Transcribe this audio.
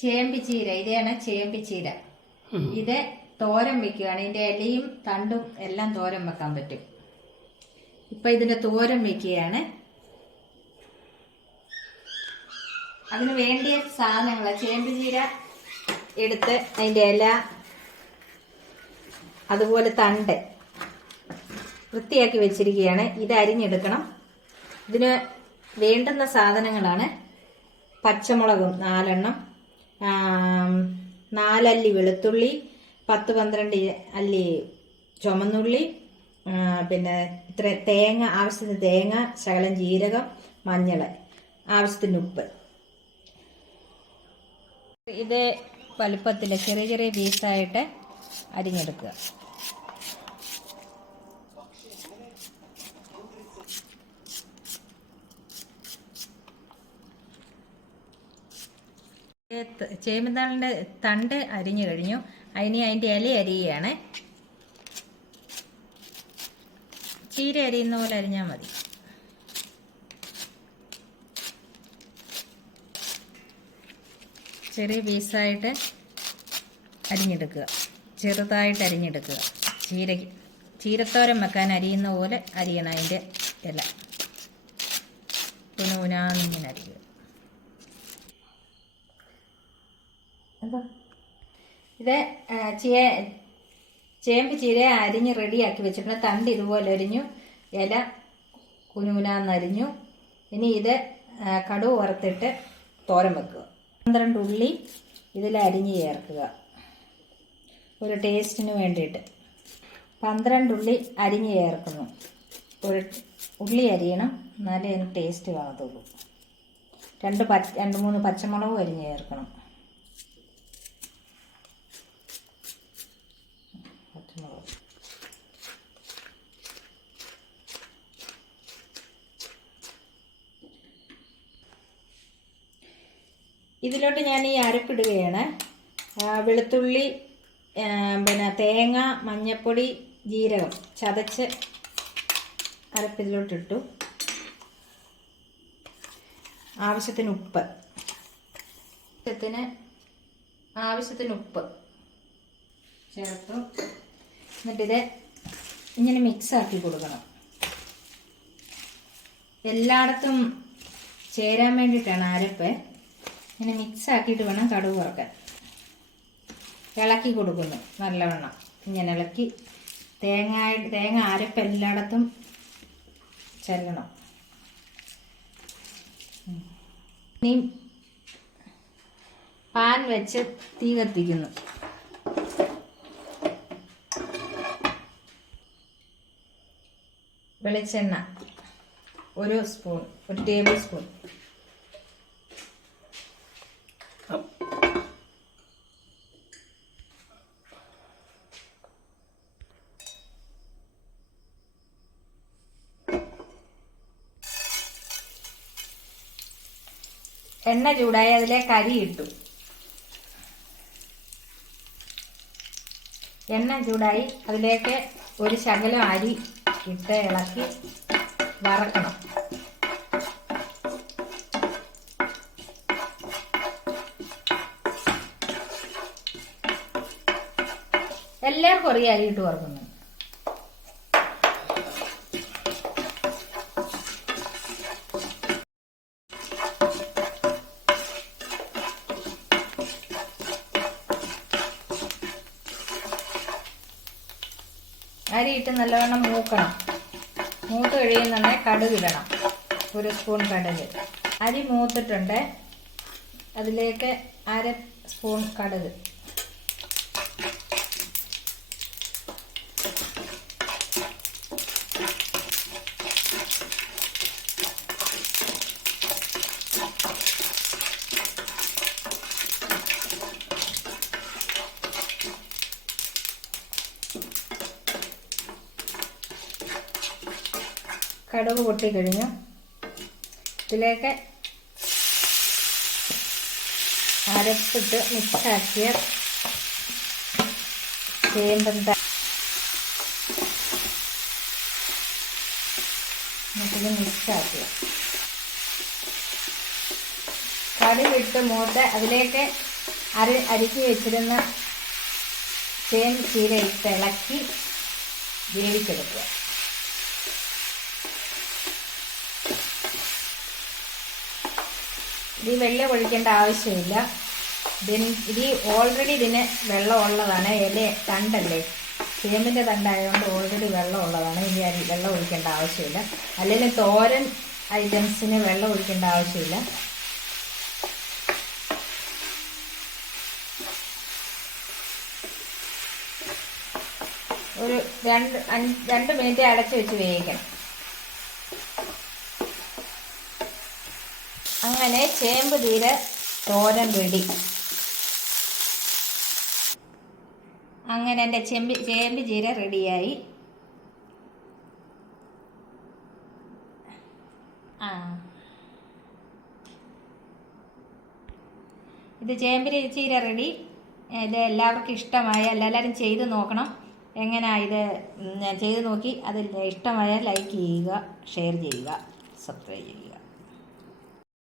ചേമ്പിച്ചീര ഇതാണ് ചേമ്പിച്ചീര. ഇത് തോരൻ വെക്കുകയാണ് ഇതിന്റെ ഇലയും തണ്ടും എല്ലാം തോരൻ വെക്കാൻ പറ്റും. ഇപ്പൊ ഇതിന്റെ തോരൻ വെക്കുകയാണ്. അതിന് വേണ്ടിയ സാധനങ്ങൾ ചേമ്പിച്ചീര എടുത്ത് അതിന്റെ ഇല അതുപോലെ തണ്ട് വൃത്തിയാക്കി വെച്ചിരിക്കുകയാണ്. ഇത് അരിഞ്ഞെടുക്കണം. ഇതിന് വേണ്ടുന്ന സാധനങ്ങളാണ് പച്ചമുളകും നാലെണ്ണം നാലല്ലി വെളുത്തുള്ളി പത്ത് പന്ത്രണ്ട് അല്ലി ചുമന്നുള്ളി പിന്നെ ഇത്ര തേങ്ങ ആവശ്യത്തിന് തേങ്ങ ശകലം ജീരകം മഞ്ഞൾ ആവശ്യത്തിന് ഉപ്പ്. ഇത് വലുപ്പത്തിൽ ചെറിയ ചെറിയ പീസായിട്ട് അരിഞ്ഞെടുക്കുക. ചേമ്പുതാളിന്റെ തണ്ട് അരിഞ്ഞു കഴിഞ്ഞു. അതിന് അതിന്റെ ഇല അരിയുകയാണ്. ചീര അരിയുന്ന പോലെ അരിഞ്ഞാൽ മതി. ചെറിയ പീസായിട്ട് അരിഞ്ഞെടുക്കുക. ചെറുതായിട്ട് അരിഞ്ഞെടുക്കുക. ചീര ചീരത്തോരം വെക്കാൻ അരിയുന്ന പോലെ അരിയണം അതിന്റെ ഇല. പുനൂനാന്നിങ്ങനെ അരിയുക. ഇത് ചേ ചേമ്പ് ചീര അരിഞ്ഞ് റെഡിയാക്കി വെച്ചിട്ടുണ്ട്. തണ്ട് ഇതുപോലെ അരിഞ്ഞു. ഇല കുനുകുനാന്നരിഞ്ഞു ഇനി ഇത് കടുവ് വറുത്തിട്ട് തോരൻ വെക്കുക. പന്ത്രണ്ട് ഉള്ളി ഇതിൽ അരിഞ്ഞ് ചേർക്കുക. ഒരു ടേസ്റ്റിന് വേണ്ടിയിട്ട്. പന്ത്രണ്ട് ഉള്ളി അരിഞ്ഞ് ചേർക്കുന്നു. ഒരു ഉള്ളി അരിയണം. എന്നാലേ അതിന് ടേസ്റ്റ് കാണത്തുള്ളൂ. രണ്ട് പച്ച രണ്ട് മൂന്ന് പച്ചമുളകും അരിഞ്ഞ് ചേർക്കണം പച്ചമുളക് ഇതിലോട്ട് ഞാൻ ഈ അരപ്പിടുകയാണ്. വെളുത്തുള്ളി പിന്നെ തേങ്ങ മഞ്ഞപ്പൊടി ജീരകം ചതച്ച് അരപ്പിതിലോട്ടിട്ടു. ആവശ്യത്തിന് ഉപ്പ്. ആവശ്യത്തിന് ആവശ്യത്തിന് ഉപ്പ്. ചേർത്തു. എന്നിട്ടിത് ഇങ്ങനെ മിക്സാക്കി കൊടുക്കണം. എല്ലായിടത്തും ചേരാൻ വേണ്ടിയിട്ടാണ് അരപ്പ്. ഇങ്ങനെ മിക്സ് ആക്കിയിട്ട് വേണം കടുക് വറക്കാൻ ഇളക്കി കൊടുക്കുന്നു നല്ലവണ്ണം. ഇങ്ങനെ ഇളക്കി തേങ്ങ തേങ്ങ അരപ്പ് എല്ലായിടത്തും ചെല്ലണം. ഇനി പാൻ വെച്ച് തീ കത്തിക്കുന്നു. വെളിച്ചെണ്ണ ഒരു സ്പൂൺ ഒരു ടേബിൾ സ്പൂൺ. എണ്ണ ചൂടായി അതിലേക്ക് അരി ഇട്ടു. എണ്ണ ചൂടായി അതിലേക്ക് ഒരു ശകലം അരി ഇട്ട് ഇളക്കി വറക്കണം. എല്ലാവർക്കും അറിയാം അരി ഇട്ട് വറക്കുന്നു. അരി ഇട്ട് നല്ലവണ്ണം മൂക്കണം. മൂത്ത് കഴിയുന്നുണ്ടെങ്കിൽ കടുക് ഇടണം. ഒരു സ്പൂൺ കടുക്. അരി മൂത്തിട്ടുണ്ട്. അതിലേക്ക് അര സ്പൂൺ കടുക്. കടുക് പൊട്ടിക്കഴിഞ്ഞു. ഇതിലേക്ക് അരപ്പിട്ട് മിക്സാക്കിയ ചേമ്പന്ത എന്നിട്ടിത് മിക്സാക്കുക. മൂത്ത് അതിലേക്ക് അരി അരിച്ചു വെച്ചിരുന്ന ചേമ്പ് ചീര ഇട്ട് ഇളക്കി വേവിച്ചെടുക്കുക. ഇത് വെള്ളം ഒഴിക്കേണ്ട ആവശ്യമില്ല. ഇത് ഓൾറെഡി ഇതിന് വെള്ളം ഉള്ളതാണ്. ഇല തണ്ടല്ലേ? ചേമ്പിന്റെ തണ്ടായതുകൊണ്ട് ഓൾറെഡി വെള്ളം ഉള്ളതാണ്. ഇനി അരി വെള്ളം ഒഴിക്കേണ്ട ആവശ്യമില്ല. അല്ലെങ്കിൽ തോരൻ ഐറ്റംസിന് വെള്ളം ഒഴിക്കേണ്ട ആവശ്യമില്ല. ഒരു രണ്ട് രണ്ട് മിനിറ്റ് അടച്ചു വെച്ച് വേവിക്കണം. അങ്ങനെ ചേമ്പ് തീരെ തോരൻ റെഡി അങ്ങനെ എന്റെ ചെമ്പ് ചേമ്പ് ചീര റെഡിയായി. ആ. ഇത് ചേമ്പ് ചീര റെഡി. ഇത് എല്ലാവർക്കും ഇഷ്ടമായ. എല്ലാവരും ചെയ്ത് നോക്കണം. എങ്ങനെയാ ഇത് ഞാൻ ചെയ്ത് നോക്കി. അതിൽ ഇഷ്ടമായ ലൈക്ക് ചെയ്യുക ഷെയർ ചെയ്യുക സബ്സ്ക്രൈബ് ചെയ്യുക.